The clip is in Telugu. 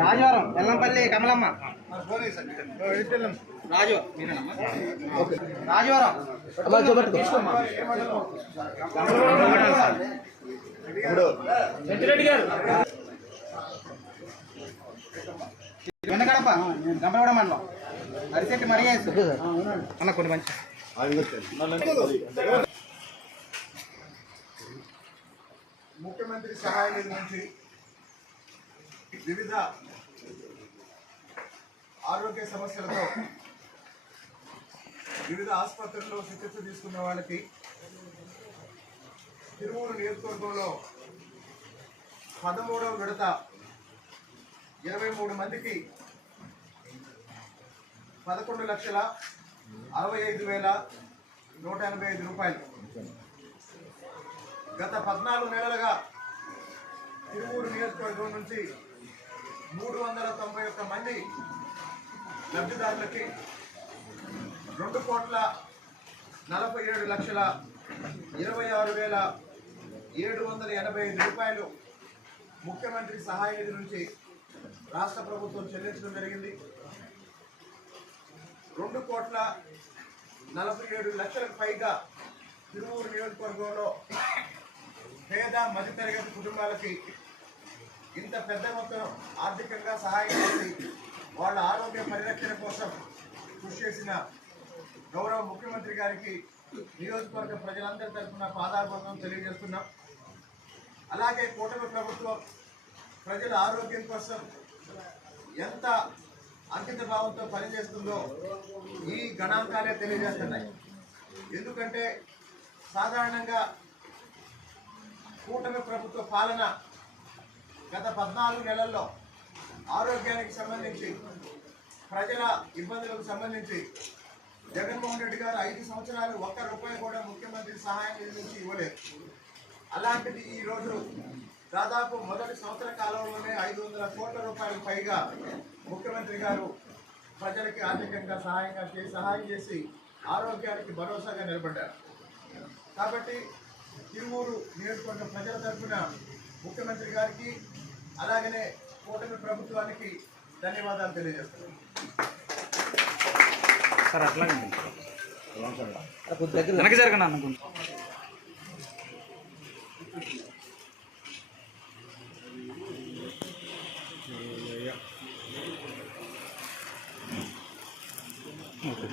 రాజవరం ఎల్లంపల్లి కమలమ్మ రాజు మీరేనమ్మా రాజవరం తీసుకోమ్మా. వెనకడప గంపలగూడ మండలం అరిసెట్టి మరీ అన్న కొన్ని మంచి ముఖ్యమంత్రి సహాయ నిధి నుంచి వివిధ ఆరోగ్య సమస్యలతో వివిధ ఆసుపత్రుల్లో చికిత్స తీసుకున్న వాళ్ళకి తిరువూరు నియోజకవర్గంలో పదమూడవ విడత ఇరవై మూడు మందికి పదకొండు లక్షల అరవై ఐదు వేల నూట ఎనభై ఐదు రూపాయలు. గత పద్నాలుగు నెలలుగా తిరువూరు నియోజకవర్గం నుంచి మూడు వందల తొంభై ఒక్క మంది లబ్ధిదారులకి రెండు కోట్ల నలభై ఏడు లక్షల ఇరవై ఆరు వేల ఏడు వందల ఎనభై ఐదు రూపాయలు ముఖ్యమంత్రి సహాయ నిధి నుంచి రాష్ట్ర ప్రభుత్వం చెల్లించడం జరిగింది. రెండు కోట్ల నలభై ఏడు లక్షలకు పైగా తిరువూరు నియోజకవర్గంలో పేద మధ్యతరగతి కుటుంబాలకి ఇంత పెద్ద మొత్తం ఆర్థికంగా సహాయం చేసి వాళ్ళ ఆరోగ్య పరిరక్షణ కోసం కృషి చేసిన గౌరవ ముఖ్యమంత్రి గారికి నియోజకవర్గ ప్రజలందరి తరఫున పాదాభివందనం తెలియజేస్తున్నాం. అలాగే కూటమి ప్రభుత్వం ప్రజల ఆరోగ్యం కోసం ఎంత అంకిత భావంతో పనిచేస్తుందో ఈ గణాంకాలే తెలియజేస్తున్నాయి. ఎందుకంటే సాధారణంగా కూటమి ప్రభుత్వ పాలన గత పద్నాలుగు నెలల్లో ఆరోగ్యానికి సంబంధించి ప్రజల ఇబ్బందులకు సంబంధించి జగన్మోహన్ రెడ్డి గారు ఐదు సంవత్సరాలు ఒక్క రూపాయి కూడా ముఖ్యమంత్రి సహాయం నిధి నుంచి ఇవ్వలేదు. అలాంటిది ఈ రోజు దాదాపు మొదటి సంవత్సర కాలంలోనే ఐదు వందల కోట్ల రూపాయలకు పైగా ముఖ్యమంత్రి గారు ప్రజలకి ఆర్థికంగా సహాయంగా చేసి సహాయం చేసి ఆరోగ్యానికి భరోసాగా నిలబడ్డారు. కాబట్టి తిరువూరు నియోజకవర్గ ప్రజల తరఫున ముఖ్యమంత్రి గారికి అలాగనే కూటమి ప్రభుత్వానికి ధన్యవాదాలు తెలియజేస్తున్నాను సార్ అట్లాగే ఓకే